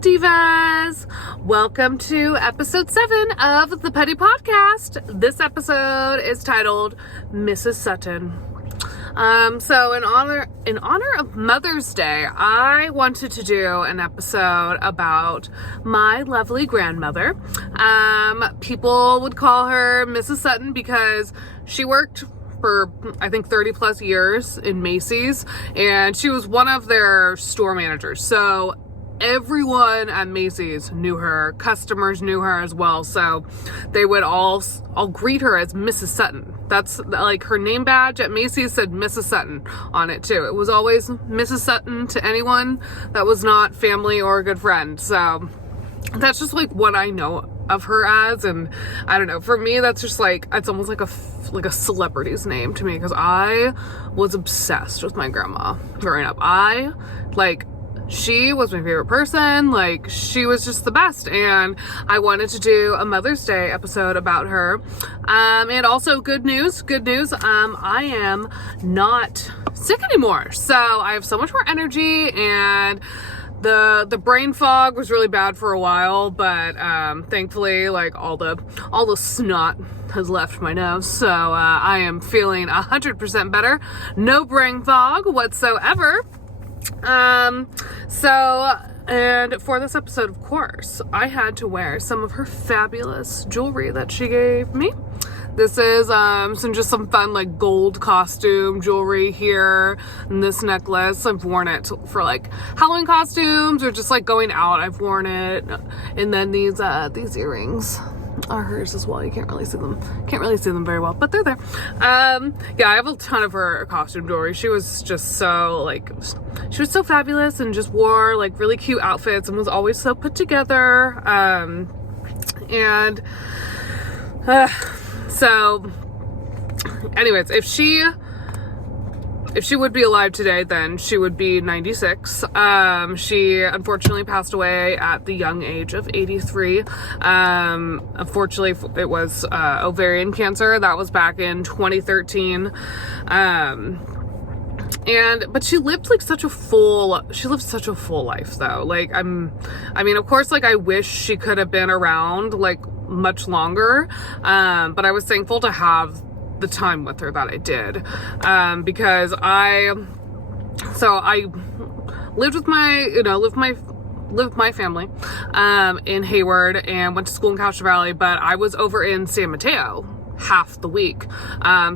Divas! Welcome to episode 7 of the Petty Podcast. This episode is titled Mrs. Sutton. So in honor of Mother's Day, I wanted to do an episode about my lovely grandmother. People would call her Mrs. Sutton because she worked for, I think, 30 plus years in Macy's, and she was one of their store managers. So everyone at Macy's knew her, customers knew her as well, so they would all greet her as Mrs. Sutton. That's like her name badge at Macy's said Mrs. Sutton on it too. It was always Mrs. Sutton to anyone that was not family or a good friend. So that's just like what I know of her as, and I don't know, for me that's just like, it's almost like a celebrity's name to me, because I was obsessed with my grandma growing up. She was my favorite person. Like, she was just the best. And I wanted to do a Mother's Day episode about her. And also good news. I am not sick anymore. So I have so much more energy, and the brain fog was really bad for a while, but thankfully, like, all the snot has left my nose. So I am feeling 100% better. No brain fog whatsoever. And for this episode, of course, I had to wear some of her fabulous jewelry that she gave me. This is some fun, like, gold costume jewelry here, and this necklace. I've worn it for like Halloween costumes or just like going out. I've worn it, and then these earrings are hers as well. You can't really see them very well, but they're there. Yeah, I have a ton of her costume jewelry. She was just so, like, she was so fabulous and just wore like really cute outfits and was always so put together. So anyways, if she would be alive today, then she would be 96. She unfortunately passed away at the young age of 83. Unfortunately, it was ovarian cancer. That was back in 2013. But she lived such a full life though. Like, I mean, of course, like, I wish she could have been around like much longer. But I was thankful to have the time with her that I did, because I lived with my family in Hayward and went to school in Castro Valley, but I was over in San Mateo half the week,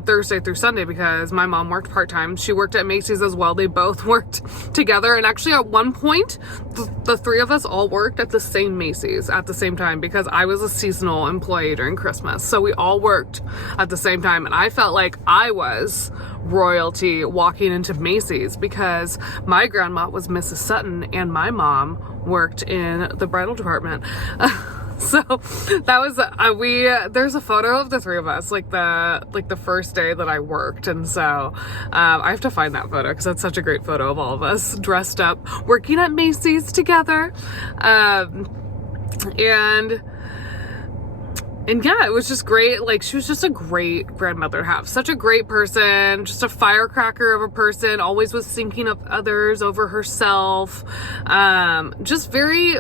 Thursday through Sunday, because my mom worked part-time. She worked at Macy's as well. They both worked together, and actually at one point the three of us all worked at the same Macy's at the same time, because I was a seasonal employee during Christmas, so we all worked at the same time, and I felt like I was royalty walking into Macy's because my grandma was Mrs. Sutton and my mom worked in the bridal department. So that was, there's a photo of the three of us, like the first day that I worked. And so, I have to find that photo because that's such a great photo of all of us dressed up, working at Macy's together. And yeah, it was just great. Like, she was just a great grandmother to have. Such a great person, just a firecracker of a person, always was thinking of others over herself. Just very,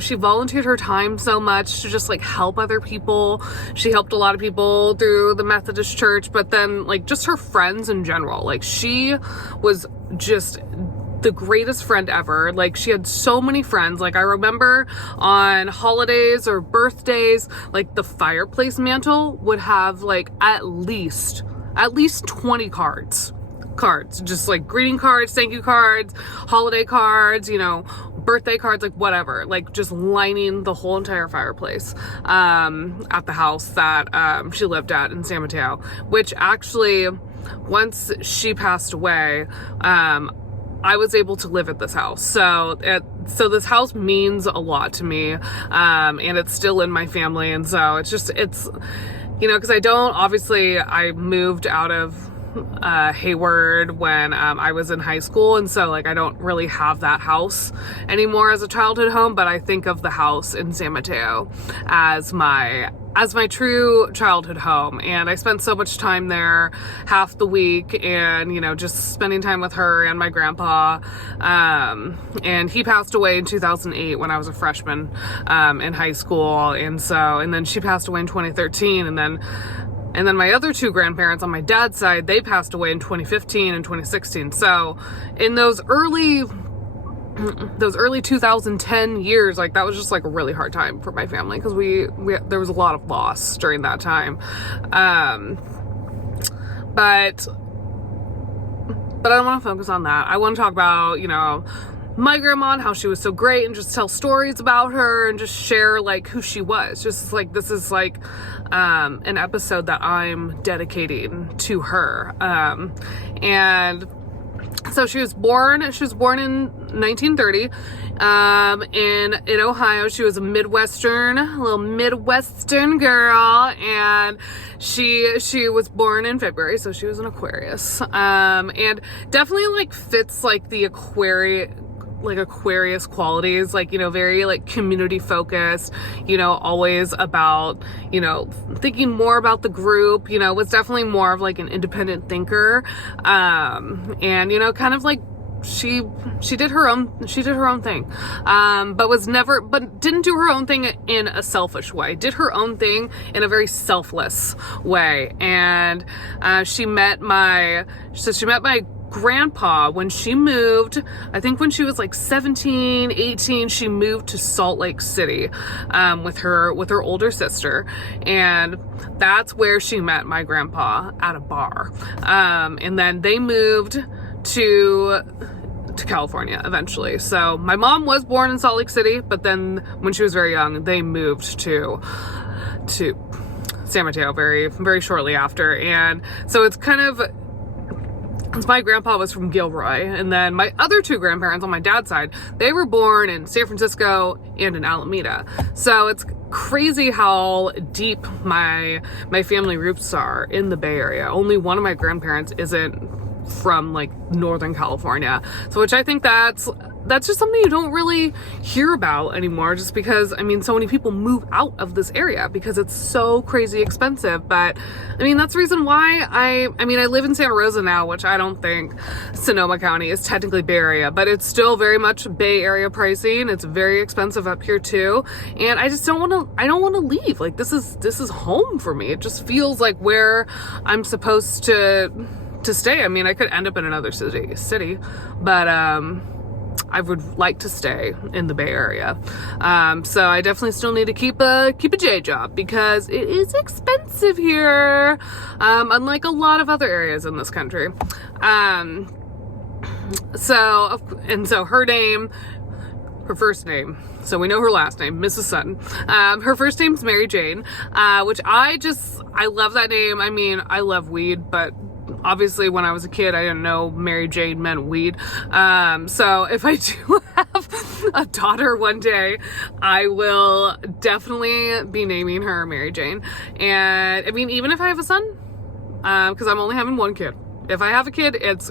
she volunteered her time so much to just like help other people. She helped a lot of people through the Methodist Church, but then like just her friends in general. Like, she was just the greatest friend ever. Like, she had so many friends. Like, I remember on holidays or birthdays, like the fireplace mantle would have like at least 20 cards, just like greeting cards, thank you cards, holiday cards, birthday cards, like whatever, like just lining the whole entire fireplace at the house that she lived at in San Mateo, which actually, once she passed away, I was able to live at this house. So this house means a lot to me, and it's still in my family. And so it's because I moved out of Hayward when I was in high school, and so like I don't really have that house anymore as a childhood home, but I think of the house in San Mateo as my true childhood home. And I spent so much time there, half the week, and just spending time with her and my grandpa. And he passed away in 2008 when I was a freshman in high school, and then she passed away in 2013, and then my other two grandparents on my dad's side, they passed away in 2015 and 2016. So in those early 2010 years, like that was just like a really hard time for my family, because there was a lot of loss during that time. But I don't want to focus on that. I want to talk about, my grandma and how she was so great, and just tell stories about her and just share like who she was. Just like, this is like an episode that I'm dedicating to her. And so she was born in 1930 in Ohio. She was a little Midwestern girl, and she was born in February, so she was an Aquarius, and definitely like fits like the Aquarius qualities, like, very like community focused, always about, thinking more about the group, was definitely more of like an independent thinker. And, kind of like she did her own thing, but didn't do her own thing in a selfish way, did her own thing in a very selfless way. And, she met my grandpa when she moved. I think when she was like 17, 18, she moved to Salt Lake City with her older sister, and that's where she met my grandpa, at a bar. And then they moved to California eventually. So my mom was born in Salt Lake City, but then when she was very young, they moved to San Mateo very, very shortly after. And so it's kind of, my grandpa was from Gilroy, and then my other two grandparents on my dad's side, they were born in San Francisco and in Alameda. So it's crazy how deep my family roots are in the Bay Area. Only one of my grandparents isn't from like Northern California. So which I think that's just something you don't really hear about anymore, just because, so many people move out of this area because it's so crazy expensive. But that's the reason why I live in Santa Rosa now, which I don't think Sonoma County is technically Bay Area, but it's still very much Bay Area pricing. It's very expensive up here too. And I just don't want to leave. Like, this is home for me. It just feels like where I'm supposed to stay. I could end up in another city, but I would like to stay in the Bay Area. So I definitely still need to keep a J job, because it is expensive here, unlike a lot of other areas in this country. So her first name, so we know her last name, Mrs. Sutton. Her first name's Mary Jane, which I love that name. I love weed, but obviously when I was a kid, I didn't know Mary Jane meant weed. So if I do have a daughter one day, I will definitely be naming her Mary Jane. And even if I have a son, because I'm only having one kid. If I have a kid, it's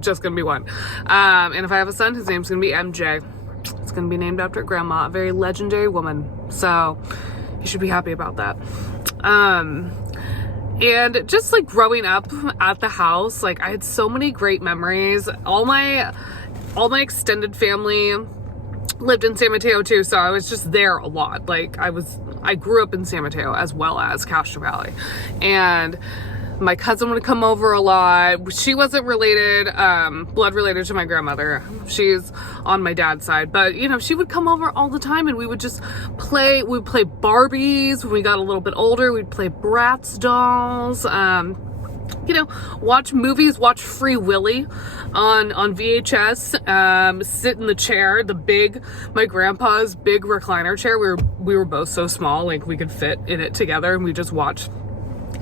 just gonna be one. And if I have a son, his name's gonna be MJ. It's gonna be named after grandma, a very legendary woman. So you should be happy about that. And just like growing up at the house, like I had so many great memories. All my extended family lived in San Mateo too, so I was just there a lot. Like I grew up in San Mateo as well as Castro Valley, and my cousin would come over a lot. She wasn't blood related to my grandmother. She's on my dad's side, but she would come over all the time, and we would just play. We'd play Barbies. When we got a little bit older, we'd play Bratz dolls. Watch movies, watch Free Willy on VHS, sit in the chair, my grandpa's big recliner chair. We were both so small, like we could fit in it together, and we just watched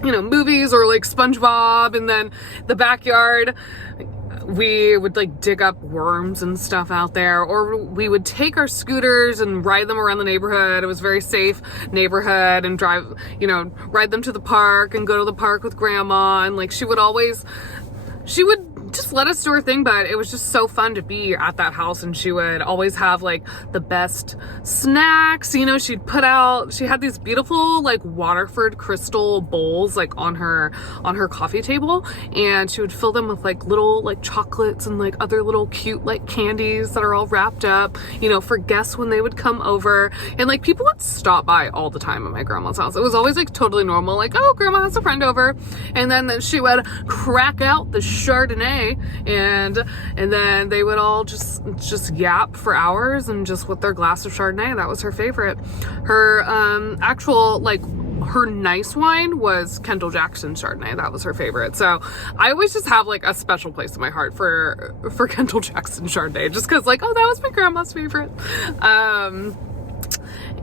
movies, or like SpongeBob. And then the backyard, we would like dig up worms and stuff out there, or we would take our scooters and ride them around the neighborhood. It was a very safe neighborhood, and drive, you know, ride them to the park and go to the park with grandma. And like she would just let us do her thing, but it was just so fun to be at that house. And she would always have like the best snacks, you know. She had these beautiful like Waterford crystal bowls like on her coffee table, and she would fill them with like little like chocolates and like other little cute like candies that are all wrapped up, you know, for guests when they would come over. And like people would stop by all the time at my grandma's house. It was always like totally normal, like, oh, grandma has a friend over, and then she would crack out the Chardonnay, and then they would all just yap for hours, and just with their glass of Chardonnay. That was her favorite. Her actual like her nice wine was Kendall Jackson Chardonnay. That was her favorite. So I always just have like a special place in my heart for Kendall Jackson Chardonnay, just because like, oh, that was my grandma's favorite.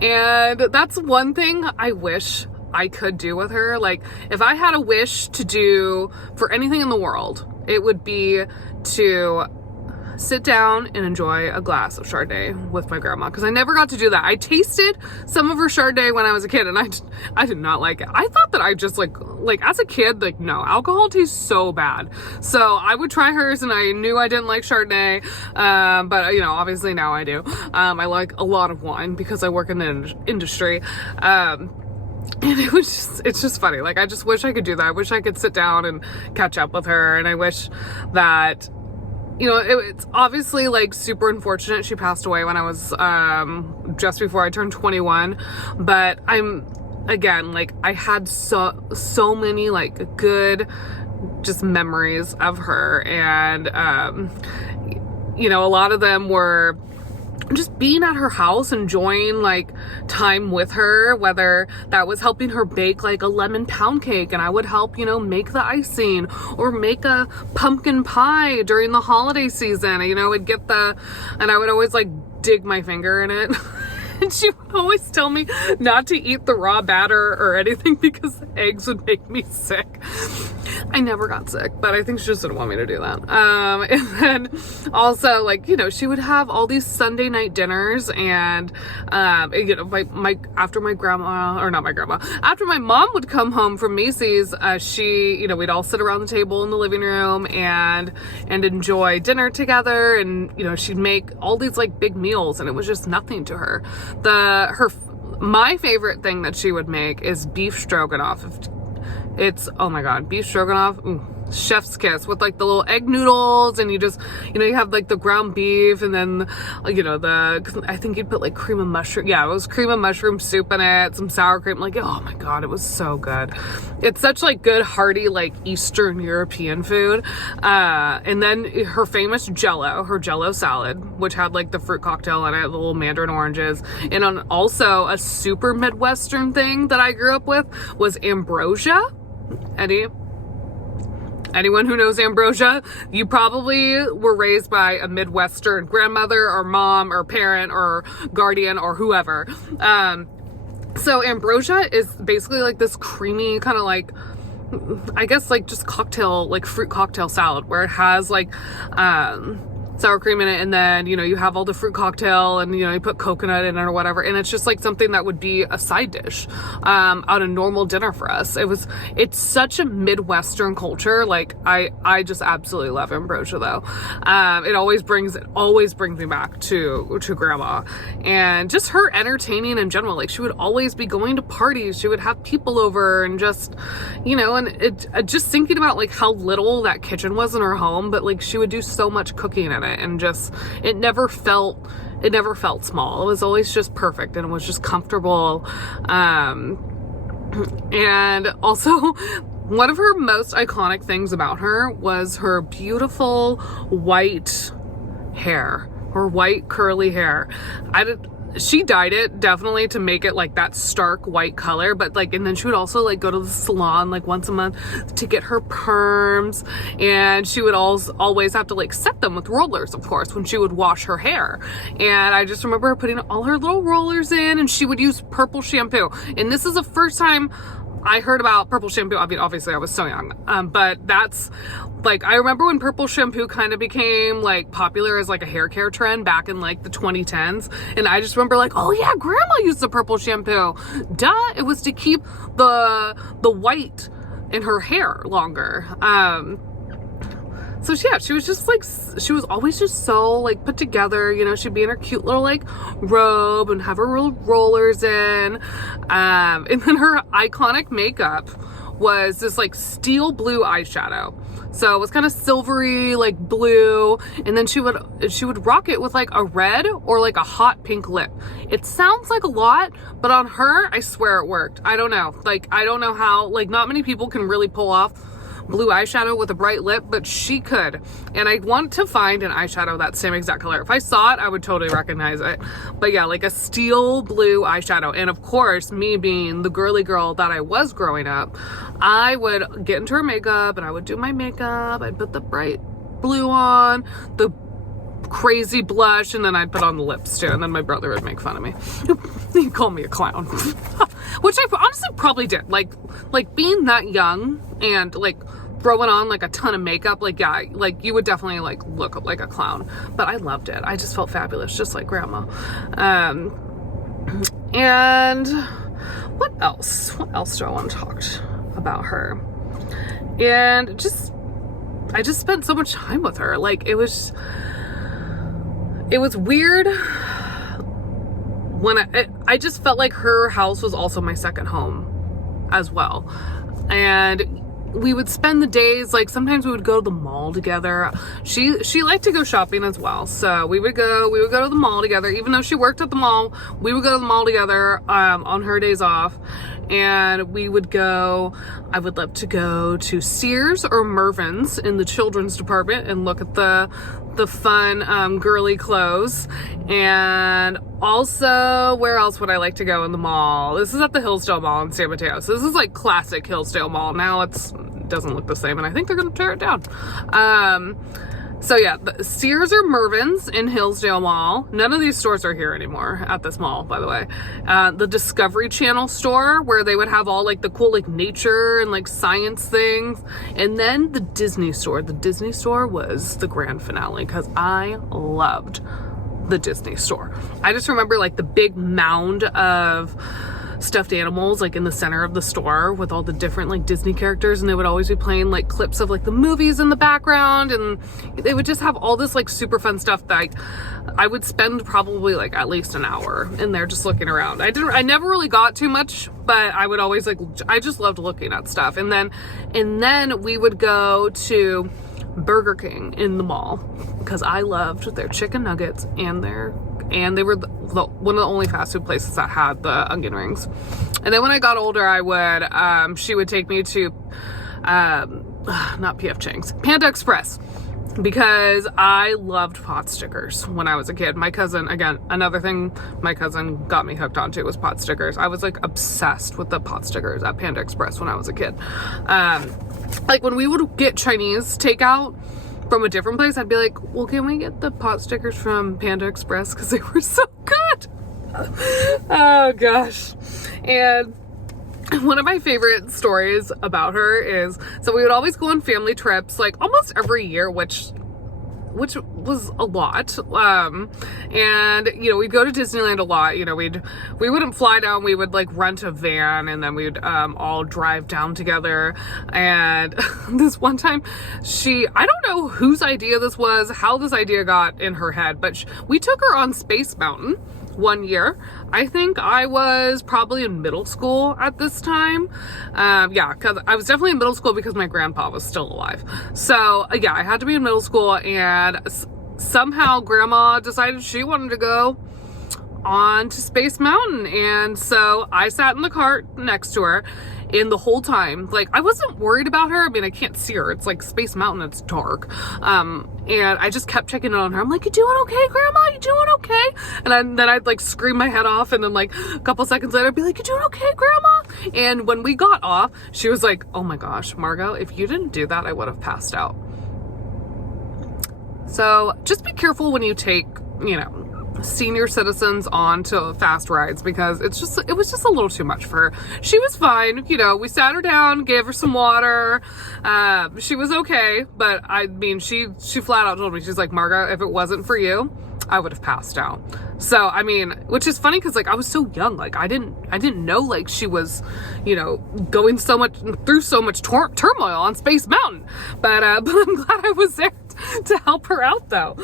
And that's one thing I wish I could do with her. Like if I had a wish to do for anything in the world, it would be to sit down and enjoy a glass of Chardonnay with my grandma, because I never got to do that. I tasted some of her Chardonnay when I was a kid, and I did not like it. I thought that I just like as a kid, like, no, alcohol tastes so bad. So I would try hers, and I knew I didn't like Chardonnay, but you know, obviously now I do. I like a lot of wine because I work in the industry. And it's just funny. Like, I just wish I could do that. I wish I could sit down and catch up with her. And I wish that, you know, it's obviously like super unfortunate she passed away when I was just before I turned 21. But again, like, I had so many like good just memories of her. And, you know, a lot of them were just being at her house, enjoying like time with her, whether that was helping her bake like a lemon pound cake, and I would help, you know, make the icing, or make a pumpkin pie during the holiday season. You know, and I would always like dig my finger in it. And she would always tell me not to eat the raw batter or anything because the eggs would make me sick. I never got sick, but I think she just didn't want me to do that. And then also, like, you know, she would have all these Sunday night dinners, and you know, after my mom would come home from Macy's, you know, we'd all sit around the table in the living room and enjoy dinner together, and you know, she'd make all these like big meals, and it was just nothing to her. My favorite thing that she would make is beef stroganoff. It's, oh my god, beef stroganoff, chef's kiss, with like the little egg noodles, and you just, you know, you have like the ground beef, and then, you know, I think you'd put like cream of mushroom, yeah, it was cream of mushroom soup in it, some sour cream, like, oh my god, it was so good. It's such like good hearty like Eastern European food. And then her famous her jello salad, which had like the fruit cocktail in it, the little mandarin oranges, and also a super Midwestern thing that I grew up with was ambrosia. Anyone who knows ambrosia, you probably were raised by a Midwestern grandmother or mom or parent or guardian or whoever. So ambrosia is basically like this creamy kind of like, I guess like just cocktail, like fruit cocktail salad, where it has like sour cream in it, and then, you know, you have all the fruit cocktail, and you know, you put coconut in it or whatever, and it's just like something that would be a side dish on a normal dinner for us. It's such a Midwestern culture. Like I just absolutely love ambrosia though. It always brings me back to grandma, and just her entertaining in general. Like, she would always be going to parties, she would have people over, and just, you know, and just thinking about like how little that kitchen was in her home, but like she would do so much cooking in it, and just it never felt small. It was always just perfect, and it was just comfortable. And also, one of her most iconic things about her was her beautiful white hair, her white curly hair. She dyed it definitely to make it like that stark white color, but like, and then she would also like go to the salon like once a month to get her perms, and she would always have to like set them with rollers, of course, when she would wash her hair. And I just remember her putting all her little rollers in, and she would use purple shampoo. And this is the first time I heard about purple shampoo. I mean, obviously I was so young. But that's like, I remember when purple shampoo kind of became like popular as like a hair care trend back in like the 2010s. And I just remember like, oh yeah, grandma used the purple shampoo. Duh, it was to keep the white in her hair longer. So yeah, she was just like, she was always just so like put together, you know. She'd be in her cute little like robe and have her little rollers in. And then her iconic makeup was this like steel blue eyeshadow. So it was kind of silvery, like blue. And then she would rock it with like a red or like a hot pink lip. It sounds like a lot, but on her, I swear it worked. I don't know. Like, I don't know how, like not many people can really pull off blue eyeshadow with a bright lip, but she could. And I want to find an eyeshadow that same exact color. If I saw it, I would totally recognize it. But yeah, like a steel blue eyeshadow. And of course, me being the girly girl that I was growing up, I would get into her makeup and I would do my makeup. I'd put the bright blue on, the crazy blush, and then I'd put on the lips too. And then my brother would make fun of me. He'd call me a clown. Which I honestly probably did. Like being that young and like throwing on like a ton of makeup, like yeah, like you would definitely like look like a clown. But I loved it. I just felt fabulous, just like grandma. And what else? What else do I want to talk about her? And I just spent so much time with her. Like it was weird when I just felt like her house was also my second home as well. And we would spend the days, like sometimes we would go to the mall together. She liked to go shopping as well. So we would go to the mall together. Even though she worked at the mall, we would go to the mall together on her days off. And we would go, I would love to go to Sears or Mervyn's in the children's department and look at the fun girly clothes. And also, where else would I like to go in the mall? This is at the Hillsdale Mall in San Mateo. So this is like classic Hillsdale Mall. Now it doesn't look the same, and I think they're gonna tear it down. So yeah, the Sears or Mervyn's in Hillsdale Mall. None of these stores are here anymore at this mall, by the way. The Discovery Channel store, where they would have all like the cool like nature and like science things. And then the Disney store. The Disney store was the grand finale because I loved the Disney store. I just remember like the big mound of stuffed animals like in the center of the store with all the different like Disney characters, and they would always be playing like clips of like the movies in the background, and they would just have all this like super fun stuff that I would spend probably like at least an hour in there just looking around. I never really got too much, but I would always like, I just loved looking at stuff. And then we would go to Burger King in the mall because I loved their chicken nuggets and they were one of the only fast food places that had the onion rings. And then when I got older, I would, she would take me to, not P.F. Chang's, Panda Express, because I loved pot stickers when I was a kid. My cousin, again, another thing my cousin got me hooked onto was pot stickers. I was like obsessed with the pot stickers at Panda Express when I was a kid. Like when we would get Chinese takeout from a different place, I'd be like, well, can we get the pot stickers from Panda Express? Because they were so good. Oh gosh. And one of my favorite stories about her is, so we would always go on family trips like almost every year, which was a lot. And you know, we'd go to Disneyland a lot. You know, we wouldn't fly down, we would like rent a van, and then we'd all drive down together. And this one time I don't know whose idea this was, how this idea got in her head, but we took her on Space Mountain one year. I think I was probably in middle school at this time. Yeah, because I was definitely in middle school because my grandpa was still alive. So yeah, I had to be in middle school, and somehow grandma decided she wanted to go on to Space Mountain. And so I sat in the cart next to her, and the whole time, like, I wasn't worried about her. I mean, I can't see her. It's like Space Mountain, it's dark. And I just kept checking in on her. I'm like, you doing okay, grandma? You doing okay? And then I'd like scream my head off, and then like a couple seconds later I'd be like, you doing okay, grandma? And when we got off, she was like, oh my gosh, Margot, if you didn't do that, I would have passed out. So just be careful when you take, you know, senior citizens onto fast rides because it was just a little too much for her. She was fine, you know, we sat her down, gave her some water, she was okay, but I mean, she flat out told me, she's like, Marga, if it wasn't for you, I would have passed out. So, I mean, which is funny because, like, I was so young, like, I didn't know, like, she was, you know, going through so much turmoil on Space Mountain, but I'm glad I was there to help her out, though.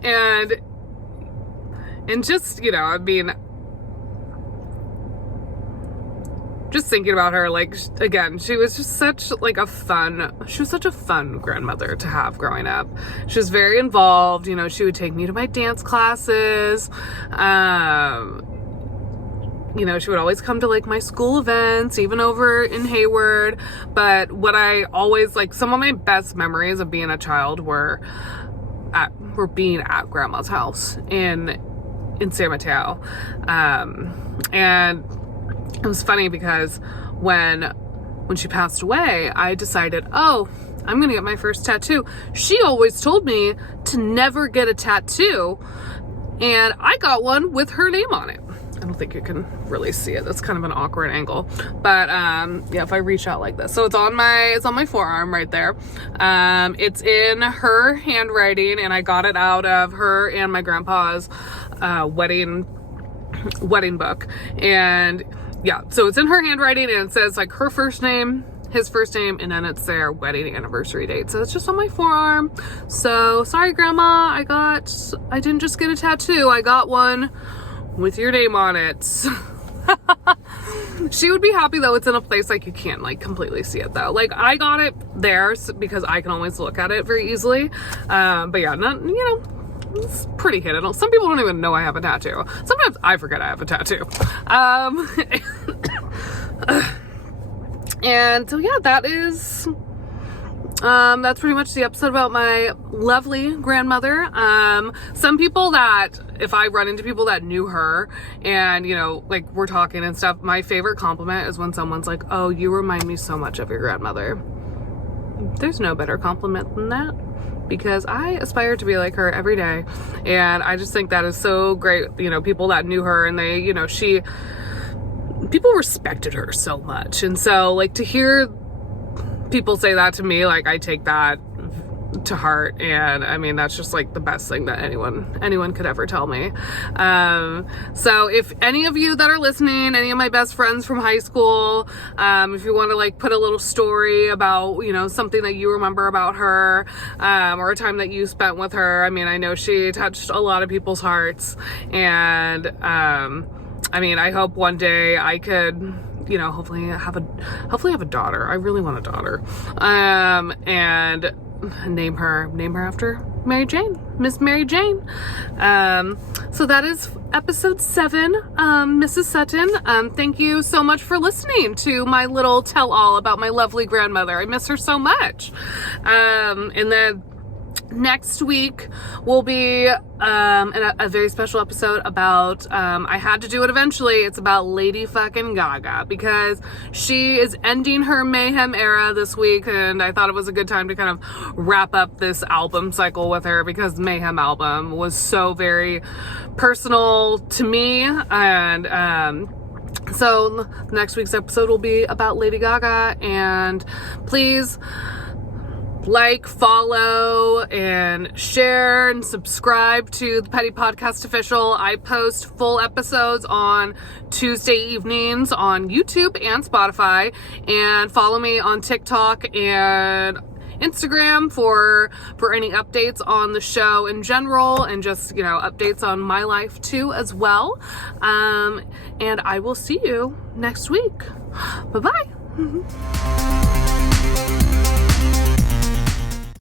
And just, you know, I mean, just thinking about her, like, again, she was just such a fun grandmother to have growing up. She was very involved, you know, she would take me to my dance classes, you know, she would always come to, like, my school events, even over in Hayward. But what I always, like, some of my best memories of being a child were being at grandma's house in San Mateo. And it was funny because when she passed away, I decided, oh, I'm gonna get my first tattoo. She always told me to never get a tattoo, and I got one with her name on it. I don't think you can really see it. That's kind of an awkward angle, but yeah, if I reach out like this, so it's on my forearm right there. It's in her handwriting, and I got it out of her and my grandpa's wedding book. And yeah, so it's in her handwriting, and it says, like, her first name, his first name, and then it's their wedding anniversary date. So it's just on my forearm. So sorry, Grandma, I didn't just get a tattoo, I got one with your name on it. She would be happy, though. It's in a place, like, you can't, like, completely see it, though. Like, I got it there because I can always look at it very easily. But yeah, not, you know, it's pretty hidden. Some people don't even know I have a tattoo. Sometimes I forget I have a tattoo. And so yeah, that's pretty much the episode about my lovely grandmother. Some people that, if I run into people that knew her and, you know, like, we're talking and stuff, my favorite compliment is when someone's like, oh, you remind me so much of your grandmother. There's no better compliment than that, because I aspire to be like her every day. And I just think that is so great. You know, people that knew her, and they, you know, people respected her so much. And so, like, to hear people say that to me, like, I take that to heart. And I mean, that's just, like, the best thing that anyone could ever tell me. So if any of you that are listening, any of my best friends from high school, if you want to, like, put a little story about, you know, something that you remember about her, or a time that you spent with her. I mean, I know she touched a lot of people's hearts, and I mean, I hope one day I could, you know, hopefully have a daughter. I really want a daughter. And name her after Mary Jane, Miss Mary Jane. So that is episode 7, Mrs. Sutton. Thank you so much for listening to my little tell-all about my lovely grandmother. I miss her so much. And then next week will be a very special episode about, I had to do it eventually, it's about Lady fucking Gaga, because she is ending her Mayhem era this week, and I thought it was a good time to kind of wrap up this album cycle with her, because Mayhem album was so very personal to me. And so next week's episode will be about Lady Gaga. And please like, follow, and share, and subscribe to the Petty Podcast Official. I post full episodes on Tuesday evenings on YouTube and Spotify. And follow me on TikTok and Instagram for any updates on the show in general, and just, you know, updates on my life too as well. And I will see you next week. Bye-bye.